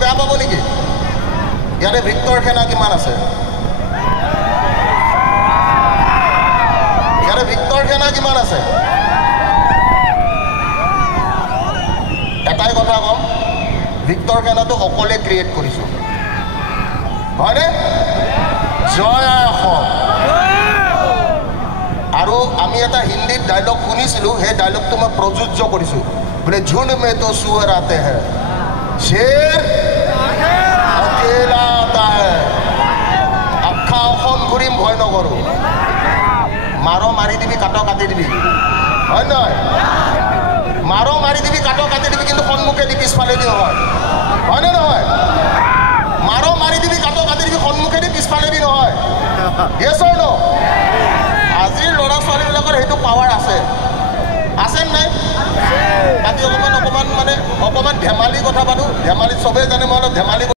বেয়া পাব নেকি? ইয়াতে ভিক্টৰ সেনা কিমান আছে? ইয়াতে ভিক্টৰ সেনা কিমান আছে? এটাই কথা কম, ভিক্টৰ সেনাটো অকলে ক্ৰিয়েট কৰিছোঁ, হয়নে? জয় অসম। আৰু আমি এটা হিন্দীত ডাইলগ শুনিছিলোঁ, সেই ডাইলগটো মই প্ৰযোজ্য কৰিছোঁ, বোলে ঝুণ্ড মে তো সুअर आते हैं, शेर अकेला आता है। আখা অসম ঘূৰিম, ভয় নকৰোঁ। মাৰো মাৰি দিবি, কাটো কাটি দিবি, হয় নহয়? মাৰো মাৰি দিবি, কাটো কাটি দিবি, কিন্তু সন্মুখে দি পিছফালে দি নহয়, হয়নে নহয়? মাৰো মাৰি দিবি, কাটো কাটি দিবি, সন্মুখে দি পিছফালে দি নহয়। ইয়েছ অৰ নো? আজিৰ ল'ৰা ছোৱালীবিলাকৰ সেইটো পাৱাৰ আছে, আছে নাই? আজি অকণমান মানে অকণমান ধেমালি কথা পাতোঁ। ধেমালি চবেই জানে, মই অলপ ধেমালি